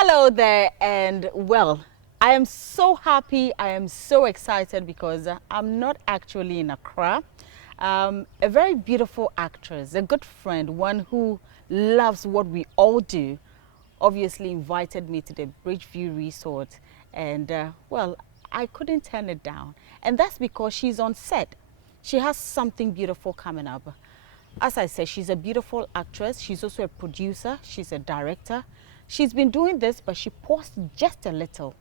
Hello there, and well, I am so happy, I am so excited because I'm not actually in Accra. A very beautiful actress, a good friend, one who loves what we all do, obviously invited me to the Bridgeview Resort, and well, I couldn't turn it down. And that's because she's on set. She has something beautiful coming up. As I said, she's a beautiful actress. She's also a producer. She's a director. She's been doing this, but she paused just a little.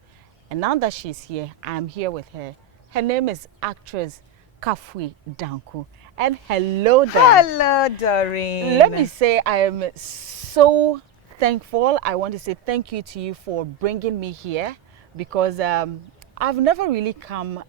And now that she's here, I'm here with her. Her name is actress Kafui Danku. And hello there. Hello, Doreen. Let me say I am so thankful. I want to say thank you to you for bringing me here because I've never really come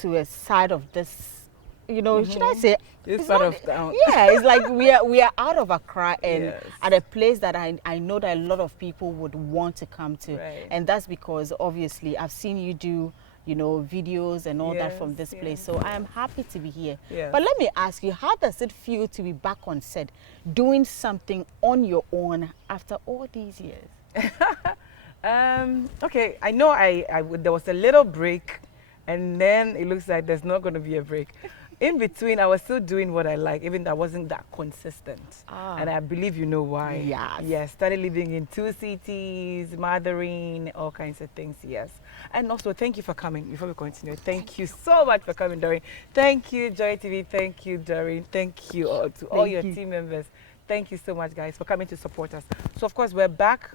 to a side of this. You know, should I say It's part of town. Yeah, it's like we are out of Accra and Yes. at a place that I know that a lot of people would want to come to. Right. And that's because obviously I've seen you do, you know, videos and all that from this place. So I am happy to be here. Yes. But let me ask you, how does it feel to be back on set doing something on your own after all these years? Okay, I know there was a little break, and then it looks like there's not going to be a break. In between, I was still doing what I like, even though I wasn't that consistent. And I believe you know why. Yes. Yes, started living in 2 cities, mothering, all kinds of things, yes. And also, thank you for coming. Before we continue, thank you so much for coming, Doreen. Thank you, Joy TV. Thank you, Doreen. Thank you all, to all your team members. Thank you so much, guys, for coming to support us. So, of course, we're back.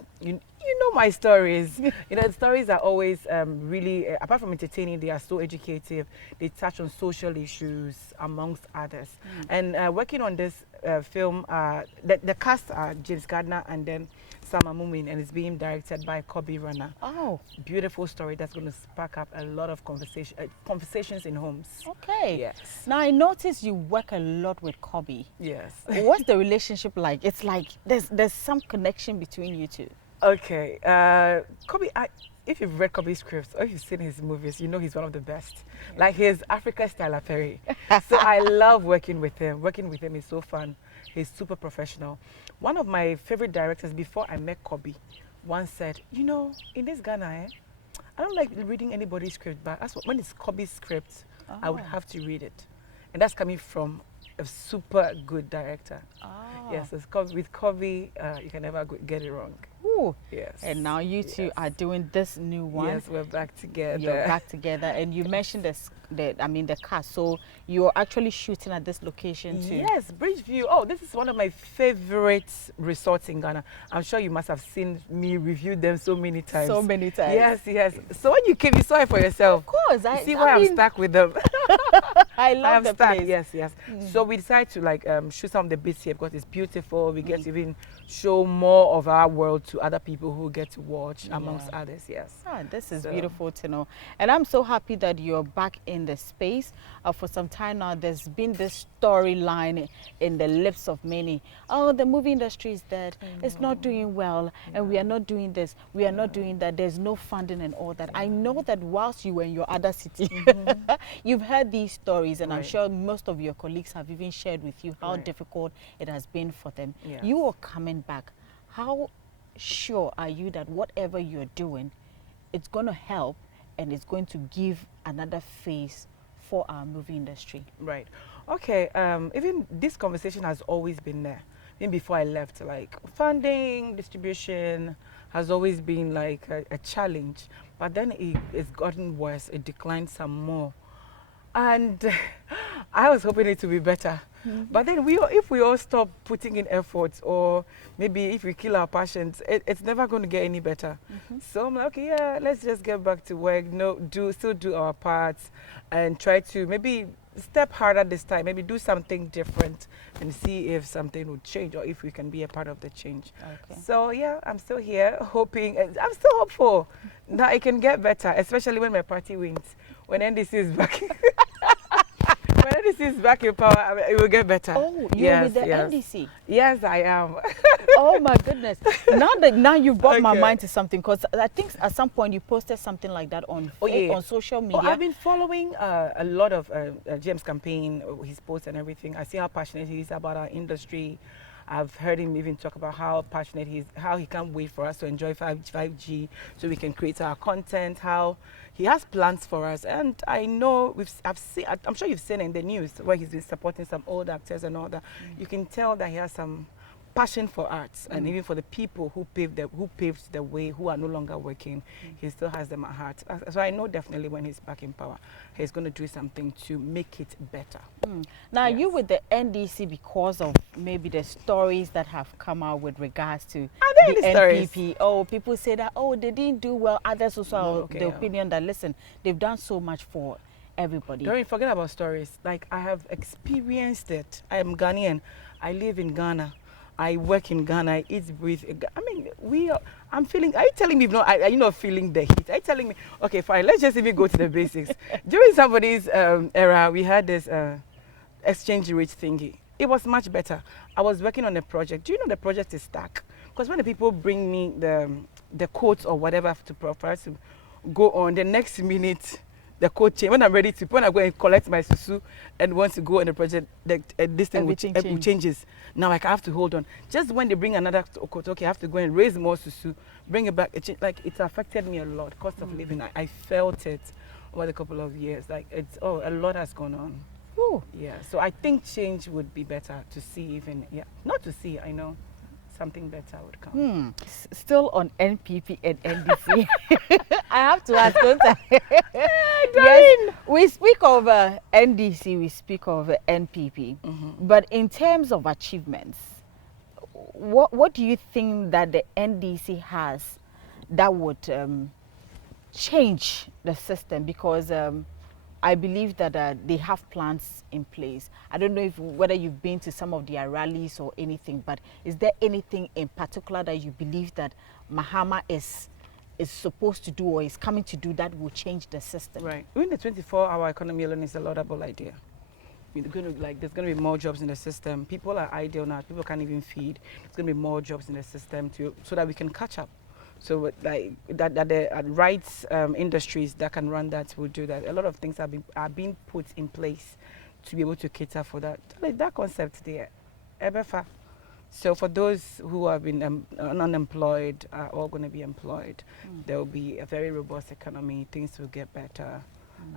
You know my stories. You know, the stories are always really, apart from entertaining, they are so educative. They touch on social issues, amongst others. And working on this film, the cast are James Gardner and then Sama Mumin, and it's being directed by Kobe Runner. Oh, Beautiful story that's going to spark up a lot of conversations in homes. okay. Yes. Now I notice you work a lot with Kobe. Yes. What's the relationship like? It's like there's some connection between you two. Okay, Kobe, if you've read Kobe's scripts or if you've seen his movies, you know he's one of the best. Like his Africa style Perry. So I love working with him. Working with him is so fun. He's super professional. One of my favorite directors before I met Kobe once said, you know, in this Ghana, I don't like reading anybody's script, but when it's Kobe's script, I would have to read it. And that's coming from a super good director. Yes, with Kobe, you can never get it wrong. Ooh. Yes. And now you two are doing this new one. Yes, we're back together. You're back together, and you mentioned the cast. So you're actually shooting at this location too. Yes, Bridgeview. Oh, this is one of my favorite resorts in Ghana. I'm sure you must have seen me review them so many times. So many times. Yes, yes. So when you came, you saw it for yourself. Of course. You see why I'm stuck with them. I love the place. Yes, yes. So we decided to like shoot some of the bits here because it's beautiful. We get to even show more of our world to other people who get to watch, amongst others. Yes. This is beautiful to know. And I'm so happy that you're back in the space. For some time now, there's been this storyline in the lips of many. Oh, the movie industry is dead. It's not doing well. And we are not doing this. We are not doing that. There's no funding and all that. I know that whilst you were in your other city, you've heard these stories. And I'm sure most of your colleagues have even shared with you how difficult it has been for them. You are coming back. How sure are you that whatever you're doing, it's going to help and it's going to give another face for our movie industry? Right. Okay. Even this conversation has always been there. Even before I left, like funding, distribution has always been like a challenge. But then it's gotten worse. It declined some more. And I was hoping it to be better. But then if we all stop putting in efforts, or maybe if we kill our passions, it's never going to get any better. So I'm like, okay, yeah, let's just get back to work. Still do our parts and try to maybe step harder this time, maybe do something different and see if something would change or if we can be a part of the change. So yeah, I'm still here hoping, I'm still hopeful that it can get better, especially when my party wins, when NDC is back. When NDC is back in power, it will get better. Oh, you're with the NDC? Yes, I am. Oh my goodness. Now you brought my mind to something, because I think at some point you posted something like that on on social media. I've been following a lot of James' campaign, his posts and everything. I see how passionate he is about our industry. I've heard him even talk about how passionate he is, how he can't wait for us to enjoy 5G so we can create our content, how he has plans for us. And I know I'm sure you've seen in the news where he's been supporting some old actors and all that. You can tell that he has some passion for arts and even for the people who paved the way, who are no longer working. He still has them at heart. So I know definitely when he's back in power, he's going to do something to make it better. Now, Yes. you with the NDC, because of maybe the stories that have come out with regards to Are the there any NPP. stories? Oh, people say that, oh, they didn't do well. Others also No, are okay, the yeah. opinion that, listen, they've done so much for everybody. Don't forget about stories. Like, I have experienced it. I am Ghanaian. I live in Ghana. I work in Ghana. I eat, breathe. I mean, I'm feeling. Are you telling me are you not feeling the heat? Are you telling me? Okay, fine. Let's just even go to the basics. During somebody's era, we had this exchange rate thingy. It was much better. I was working on a project. Do you know the project is stuck? Because when the people bring me the quotes or whatever for us to go on, the next minute the code change. When I'm ready to, when I go and collect my susu and want to go on the project, this thing will changes. Now I have to hold on. Just when they bring another code, okay, I have to go and raise more susu, bring it back. Like, it's affected me a lot. Cost of living, I felt it over the couple of years. Like, a lot has gone on. Ooh. Yeah, so I think change would be better to see even, not to see, I know. Something better would come. Still on NPP and NDC. I have to ask, don't I? Yes, we speak of NDC, we speak of NPP, but in terms of achievements, what do you think that the NDC has that would change the system? Because I believe that they have plans in place. I don't know whether you've been to some of their rallies or anything, but is there anything in particular that you believe that Mahama is supposed to do or is coming to do that will change the system? Right. Even the 24-hour economy alone is a laudable idea. There's going to be more jobs in the system. People are idle now. People can't even feed. There's going to be more jobs in the system so that we can catch up. So like that the rights industries that can run that will do that. A lot of things are being put in place to be able to cater for that. Like that concept there, Ebefa. So for those who have been unemployed are all going to be employed. There will be a very robust economy. Things will get better.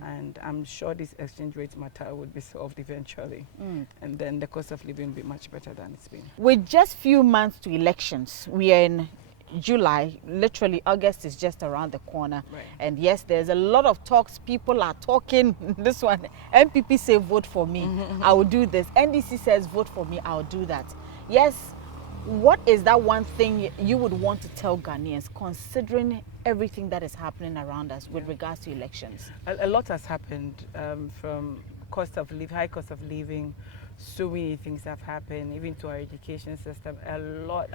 And I'm sure this exchange rate matter would be solved eventually. And then the cost of living will be much better than it's been. With just few months to elections, we are in July, literally August is just around the corner. Right. And yes, there's a lot of talks. People are talking. This one, NPP say vote for me, I will do this. NDC says vote for me, I'll do that. Yes, what is that one thing you would want to tell Ghanaians, considering everything that is happening around us with regards to elections? A lot has happened, from high cost of living. So many things have happened, even to our education system. A lot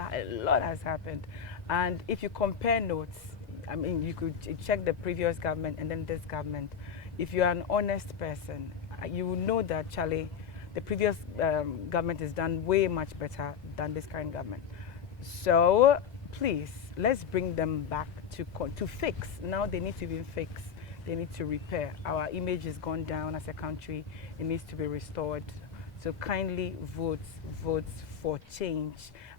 has happened. And if you compare notes, I mean, you could check the previous government and then this government. If you're an honest person, you will know that, Charlie, the previous government has done way much better than this current government. So please, let's bring them back to fix. Now they need to even fix. They need to repair. Our image has gone down as a country. It needs to be restored. So kindly vote for change.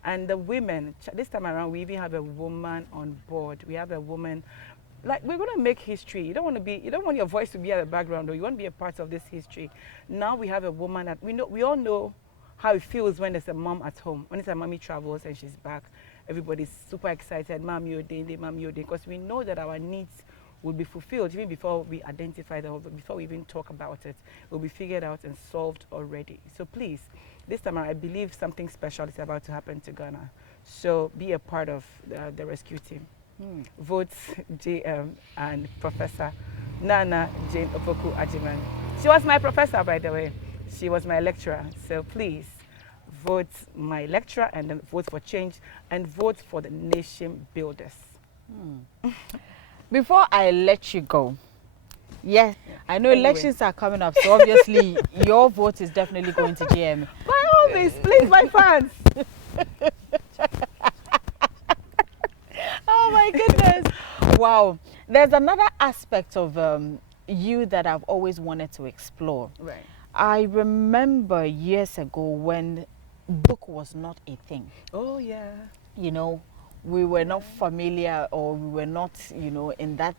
And the women, this time around, we even have a woman on board. We have a woman, like, we're going to make history. You don't want your voice to be at the background, or you want to be a part of this history. Now we have a woman that we all know how it feels when there's a mom at home. When it's a mommy travels and she's back, everybody's super excited. Mom, you're day, mom, you're day, because we know that our needs will be fulfilled even before we identify them, before we even talk about it. It will be figured out and solved already. So please, this time I believe something special is about to happen to Ghana. So be a part of the rescue team. Vote JM and Professor Nana Jane Opoku Ajiman. She was my professor, by the way. She was my lecturer. So please vote my lecturer and then vote for change and vote for the nation builders. Before I let you go, yes, I know elections are coming up, so obviously your vote is definitely going to JM. By all means, please, my fans. Oh my goodness. Wow. There's another aspect of you that I've always wanted to explore. Right. I remember years ago when book was not a thing. Oh yeah. You know, we were not familiar, or we were not, you know, in that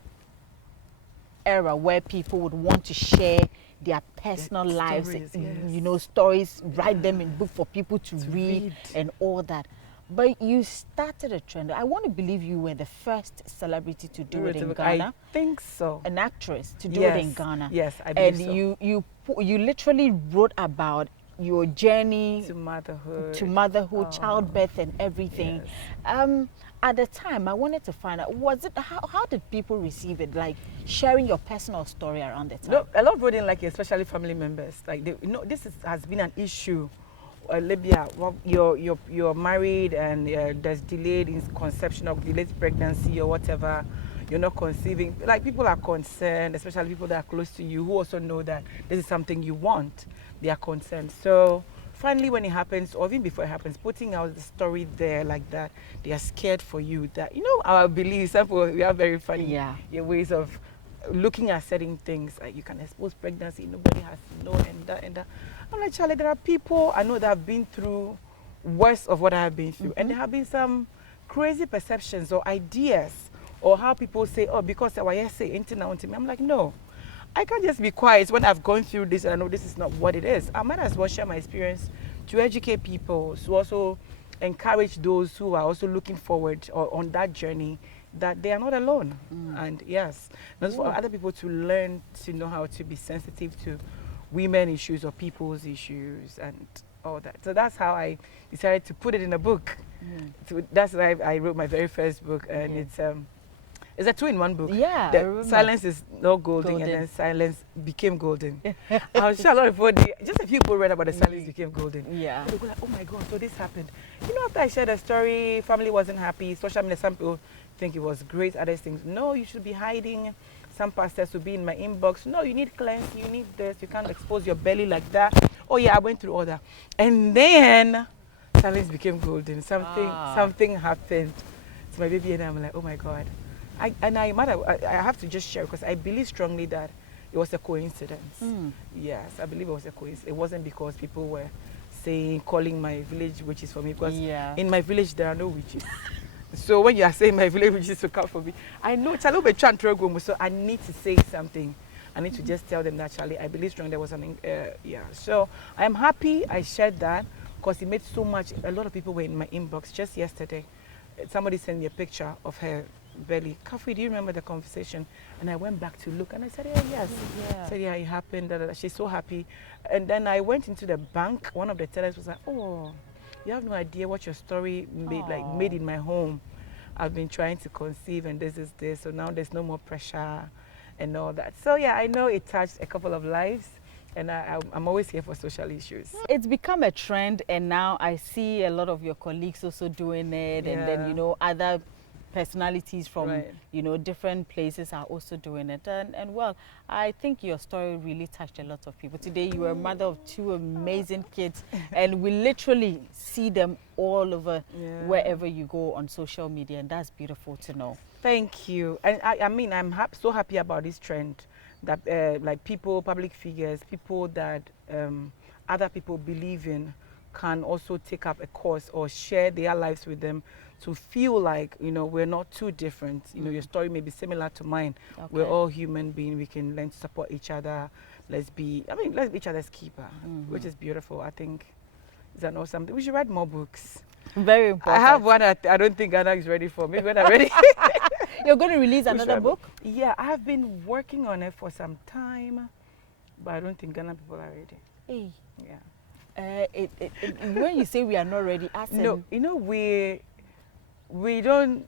era where people would want to share their personal lives, stories, yes. you know, stories, write them in book for people to read read. and all that. But you started a trend. I want to believe you were the first celebrity to do it in Ghana. I think so. An actress to do it in Yes. Ghana. Yes, I believe and so. you literally wrote about your journey To motherhood. childbirth and everything. Yes. At the time, I wanted to find out, was it, how did people receive it, like sharing your personal story around the time? No, a lot of people didn't like it, especially family members. Like, they, you know, has been an issue. Libya, well, you're married and there's delayed in conception or delayed pregnancy or whatever. You're not conceiving. Like, people are concerned, especially people that are close to you who also know that this is something you want. They are concerned. So finally, when it happens, or even before it happens, putting out the story there like that, they are scared for you. That, you know, our beliefs, some people, we have very funny ways of looking at certain things. Like, you can expose pregnancy, nobody has to know, and that. I'm like, Charlie, there are people I know that have been through worse of what I have been through. And there have been some crazy perceptions or ideas, or how people say, oh, because I say anything to me. I'm like, no, I can't just be quiet when I've gone through this and I know this is not what it is. I might as well share my experience to educate people, to also encourage those who are also looking forward or on that journey, that they are not alone. And yes, that's for other people to learn to know how to be sensitive to women issues or people's issues and all that. So that's how I decided to put it in a book. So that's why I wrote my very first book, and it's a two-in-one book. Yeah, The silence is not golden, and then silence became golden. I'm sure a lot of people, just a few people read about the silence became golden. Yeah. They go like, oh my God, so this happened. You know, after I shared the story, family wasn't happy. Social media, some people think it was great, other things, no, you should be hiding. Some pastors will be in my inbox, no, you need cleanse, you need this, you can't expose your belly like that. Oh yeah, I went through all that. And then silence became golden. Something happened to my baby, and I'm like, oh my God. I have to just share, because I believe strongly that it was a coincidence. Yes, I believe it was a coincidence. It wasn't because people were calling my village witches for me, because in my village there are no witches. So when you are saying my village witches to come for me, I know Charlie, so I need to say something. I need to just tell them that, Charlie, I believe strongly there was an So I am happy I shared that, because it made so much. A lot of people were in my inbox just yesterday. Somebody sent me a picture of her belly. Kafui, do you remember the conversation? And I went back to look, and I said, yes. I said, yeah, it happened. She's so happy. And then I went into the bank. One of the tellers was like, oh, you have no idea what your story made in my home. I've been trying to conceive, and this is this. So now there's no more pressure and all that. So yeah, I know it touched a couple of lives. And I'm always here for social issues. It's become a trend, and now I see a lot of your colleagues also doing it, and then, you know, other personalities from different places are also doing it, and well, I think your story really touched a lot of people. Today you were a mother of two amazing kids, and we literally see them all over wherever you go on social media, and that's beautiful to know. Thank you. And I mean, I'm so happy about this trend that like people, public figures, people that other people believe in, can also take up a course or share their lives with them, to feel like, you know, we're not too different. You know, your story may be similar to mine. We're all human beings. We can learn to support each other. Let's be each other's keeper, which is beautiful. I think it's an awesome thing. We should write more books. Very important. I have one I don't think Ghana is ready for. Maybe when I'm ready. You're going to release another book? Yeah, I have been working on it for some time, but I don't think Ghana people are ready. Hey. Yeah. When you say we are not ready, no, you know, we don't,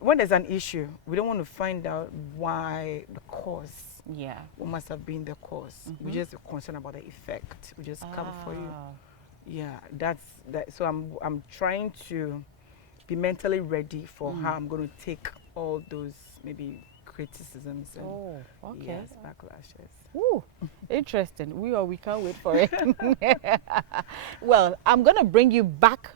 when there's an issue, we don't want to find out why, the cause. Yeah. What must have been the cause. We're just concerned about the effect. We just come for you. Yeah, that's that. So I'm trying to be mentally ready for how I'm going to take all those maybe criticisms and backlashes. Ooh, interesting. We can't wait for it. Well, I'm going to bring you back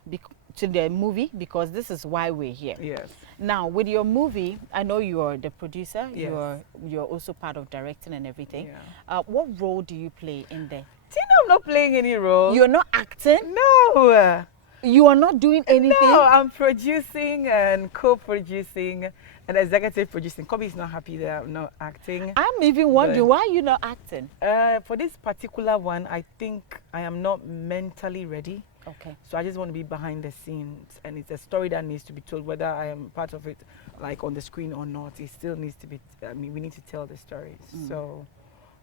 to the movie, because this is why we're here. Yes. Now, with your movie, I know you're the producer. Yes. You're also part of directing and everything. Yeah. What role do you play in there? I'm not playing any role. You're not acting? No. You are not doing anything? No, I'm producing and co-producing and executive producing. Kobe is not happy that I'm not acting. I'm even wondering, why are you not acting? For this particular one, I think I am not mentally ready. Okay. So I just want to be behind the scenes, and it's a story that needs to be told, whether I am part of it, like on the screen or not. It still needs to be. I mean, we need to tell the stories. So,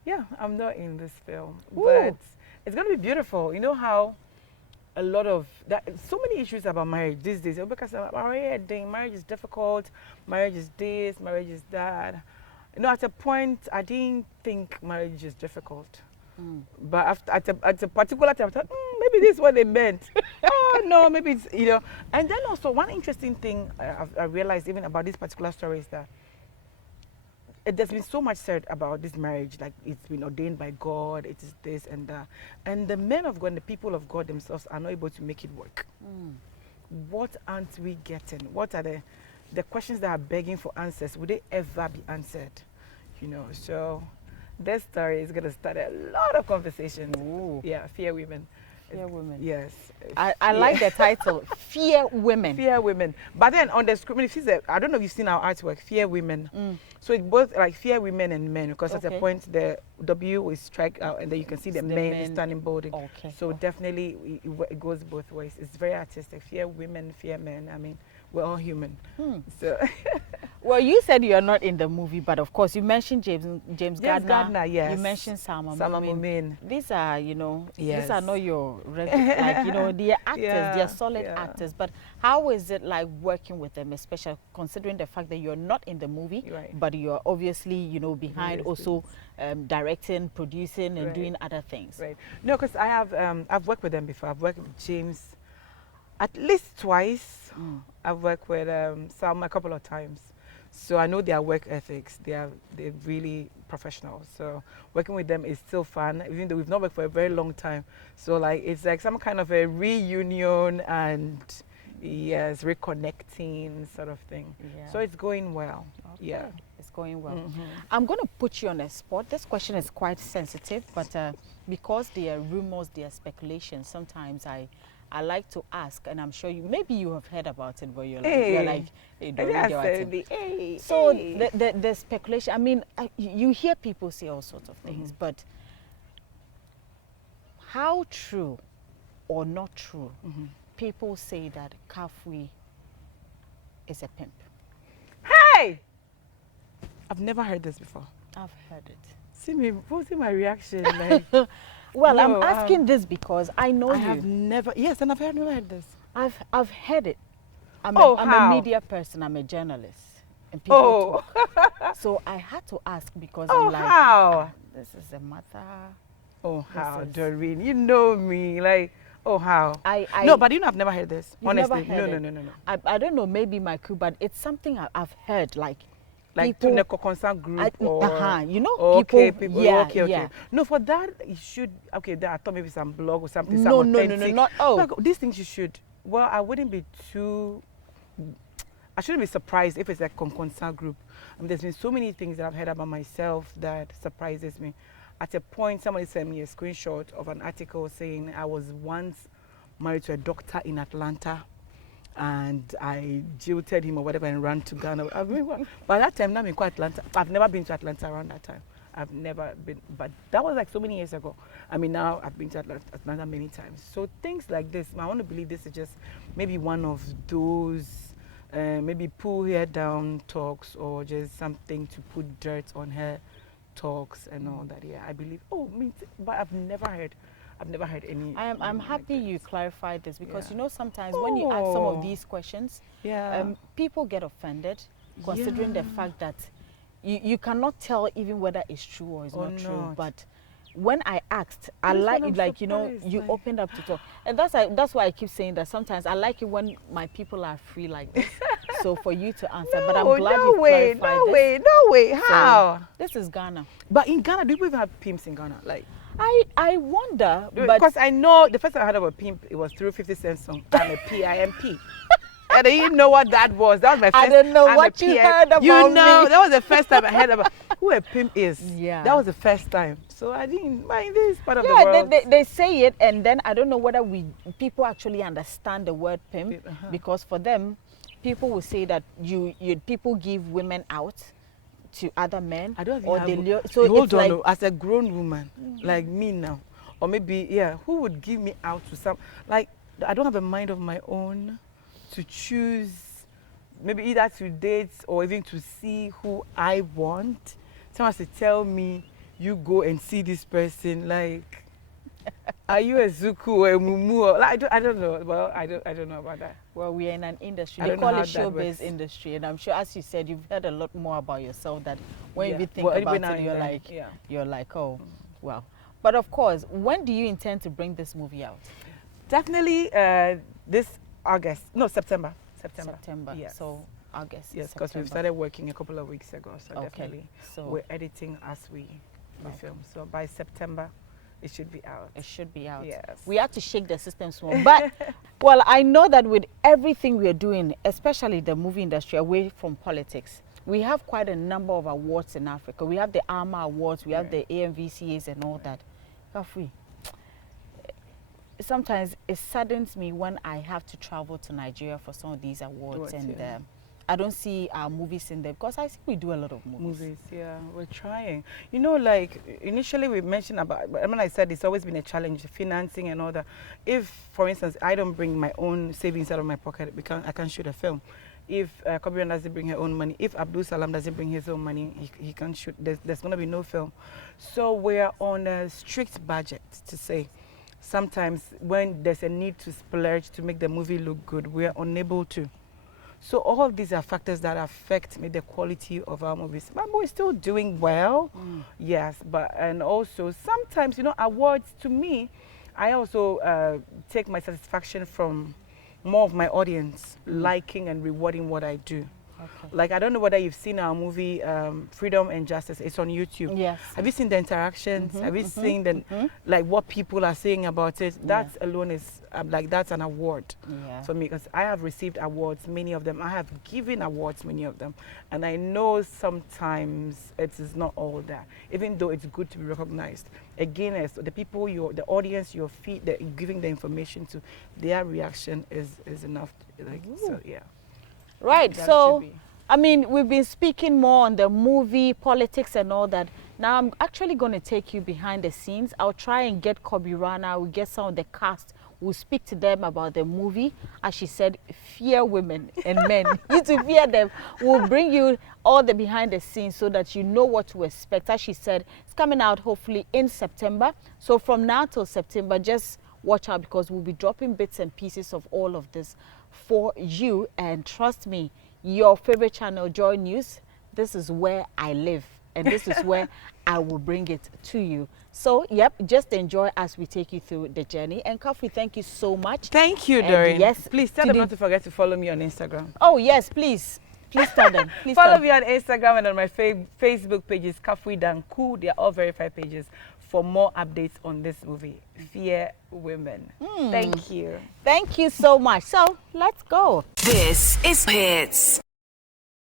yeah, I'm not in this film, but it's going to be beautiful. You know how a lot of that, so many issues about marriage these days. Because marriage is difficult, marriage is this, marriage is that. You know, at a point, I didn't think marriage is difficult. But after, at a particular time, I thought, maybe this is what they meant. Oh, no, maybe it's, you know. And then also, one interesting thing I realized even about this particular story is that there's been so much said about this marriage, like it's been ordained by God, it is this and that. And the men of God and the people of God themselves are not able to make it work. What aren't we getting? What are the questions that are begging for answers? Would they ever be answered? You know, so this story is going to start a lot of conversations. Yeah, Fear Women. Fear Women. Yes. I like the title, Fear Women. Fear Women. But then on the screen, I don't know if you've seen our artwork, Fear Women. So it's both like Fear Women and men, because at a point the W is strike out and then you can see the men standing bolding. Okay. So definitely it goes both ways. It's very artistic. Fear women, fear men. I mean, we're all human. So well, you said you're not in the movie, but of course you mentioned James Gardner. Yes. You mentioned Sama Mumin. These are, you know, yes. these are not your like, you know, they are actors, they are solid actors. But how is it like working with them, especially considering the fact that you're not in the movie, but you're obviously, you know, behind also directing, producing, and doing other things? Right. No, because I have I've worked with them before. I've worked with James at least twice. I've worked with Sam a couple of times. So I know their work ethics. They're really professional. So working with them is still fun, even though we've not worked for a very long time. So like it's like some kind of a reunion and yes, reconnecting sort of thing. So it's going well. Okay. It's going well. I'm going to put you on a spot. This question is quite sensitive, but because there are rumors, there are speculations, sometimes I like to ask, and I'm sure maybe you have heard about it, but you're like, hey, don't So the speculation, I mean, you hear people say all sorts of things, but how true or not true, people say that Kafui is a pimp? Hey! I've never heard this before. I've heard it. See my reaction, like. Well, no, I'm asking this because I know I have never, yes, and I've never heard this. I've heard it. I'm a media person, I'm a journalist. And people talk. So I had to ask because I'm like, how? This is a matter. Oh, how, Doreen, you know me, like, oh, how? No, but you know, I've never heard this, honestly. No. I don't know, maybe my crew, but it's something I've heard, like people, to the concerned group you know, okay, people, okay. No, for that you should. Okay, I thought maybe some blog or something. No, not. Like, these things you should. Well, I wouldn't be too. I shouldn't be surprised if it's a concerned group. There's been so many things that I've heard about myself that surprises me. At a point, somebody sent me a screenshot of an article saying I was once married to a doctor in Atlanta. And I jilted him or whatever and ran to Ghana. By that time, now I'm in Atlanta. I've never been to Atlanta around that time. I've never been, but that was like so many years ago. I mean, now I've been to Atlanta many times. So things like this, I want to believe this is just maybe one of those, maybe pull her down talks or just something to put dirt on her talks and all that. Yeah, I believe. But I've never heard any. I'm happy you clarified this because you know sometimes when you ask some of these questions, people get offended, considering the fact that you cannot tell even whether it's true or it's not true. But when I asked, I like you know, you opened up to talk, and that's why I keep saying that sometimes I like it when my people are free like this. So for you to answer, but I'm glad you clarified this. No way, how? So, this is Ghana. But in Ghana, do you even have pimps in Ghana? Like. I wonder, because I know the first time I heard of a pimp, it was through 50 Cent song. I'm a PIMP. I didn't know what that was. That was my first. I don't know what you heard about. You know, that was the first time I heard about. who a pimp is. Yeah. That was the first time. So I didn't mind this part of the Yeah, world. they say it, and then I don't know whether people actually understand the word pimp, because for them, people will say that you people give women out to other men, I don't or think they so hold it's on, like, no, as a grown woman like me now, or maybe who would give me out to some, like, I don't have a mind of my own to choose, maybe either to date or even to see who I want. Someone has to tell me, you go and see this person. Like, are you a Zuku or a Mumu? Or, like, I don't know. Well, I don't know about that. well, we are in an industry. I They don't know call how it that showbiz works. industry, and I'm sure, as you said, you've heard a lot more about yourself that when Yeah. you think Well, about every now it, and you're then, like, yeah. you're like, oh, wow. But of course, when do you intend to bring this movie out? Definitely this August. No, September. September. Yes. So August. Yes, because we've started working a couple of weeks ago. So Okay. definitely So we're editing as we film. So by September, it should be out. it should be out. Yes. We have to shake the system small. But, well, I know that with everything we are doing, especially the movie industry, away from politics, we have quite a number of awards in Africa. We have the ARMA Awards, we have the AMVCAs and all that. Kafui, sometimes it saddens me when I have to travel to Nigeria for some of these awards, and I don't see our movies in there, because I see we do a lot of movies. Yeah, we're trying. You know, like initially we mentioned about, when I said it's always been a challenge, financing and all that. If, for instance, I don't bring my own savings out of my pocket, I can't shoot a film. If Kobiran doesn't bring her own money, if Abdul Salam doesn't bring his own money, he can't shoot. There's going to be no film. So we're on a strict budget, to say. Sometimes when there's a need to splurge to make the movie look good, we're unable to. So all of these are factors that affect the quality of our movies. But we're still doing well, yes. But and also sometimes, you know, awards, to me, I also take my satisfaction from more of my audience liking and rewarding what I do. Okay. Like, I don't know whether you've seen our movie Freedom and Justice. It's on YouTube. Yes. Have you seen the interactions? Have you seen the like what people are saying about it? That alone is like, that's an award for me, because I have received awards, many of them. I have given awards, many of them, and I know sometimes it is not all that. Even though it's good to be recognized, again, as the people, the audience, you're giving the information to, their reaction is enough. Like, so yeah. Right, That so, should be. I mean, we've been speaking more on the movie, politics and all that. Now I'm actually going to take you behind the scenes. I'll try and get Kobirana, we'll get some of the cast, we'll speak to them about the movie. As she said, fear women and men. You to fear them. We'll bring you all the behind the scenes so that you know what to expect. As she said, it's coming out hopefully in September. So from now till September, just watch out, because we'll be dropping bits and pieces of all of this for you. And trust me, your favorite channel, Joy News, this is where I live, and this is where I will bring it to you. So, yep, just enjoy as we take you through the journey. And Kafui, thank you so much. Thank you, And Doreen. yes, Please tell them not to forget to follow me on Instagram. Oh, yes, please. Please tell them. Please Follow tell me on Instagram and on my Facebook pages, Kafui Danku. They are all verified pages for more updates on this movie, Fear Women. Thank you. Thank you so much. So, let's go. This is Hits.